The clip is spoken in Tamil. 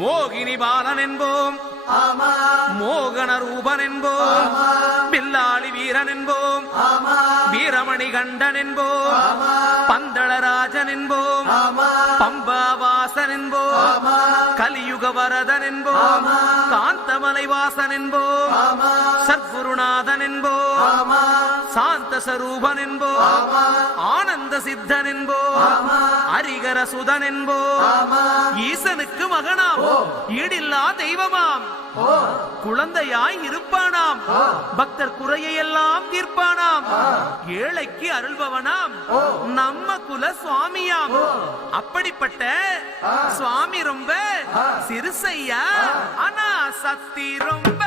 மோகினி பாலன் என்போம், மோகன ரூபன் என்போம், பில்லாளி வீரன் என்போம், வீரமணி கண்டன் என்போம், பந்தளராஜன் என்போம், பம்பாவாசன் என்போம், கலியுக வரதன் என்போம், காந்தமலை வாசன் என்போம், சத்குருநாதன் என்போம், சாந்த சரூபன் என்போம், ஆனந்த சித்தன் என்போம், அரிகர சுதன் என்போம், ஈசனுக்கு மகனாம், ஈடில்லா தெய்வமாம், குழந்தையாய் இருப்பானாம், பக்தர் குறையெல்லாம் தீர்ப்பானாம், ஏழைக்கு அருள்பவனாம், நம்ம குல சுவாமியாம். அப்படிப்பட்ட சுவாமி ரொம்ப சிறுசையா, ஆனா சக்தி ரொம்ப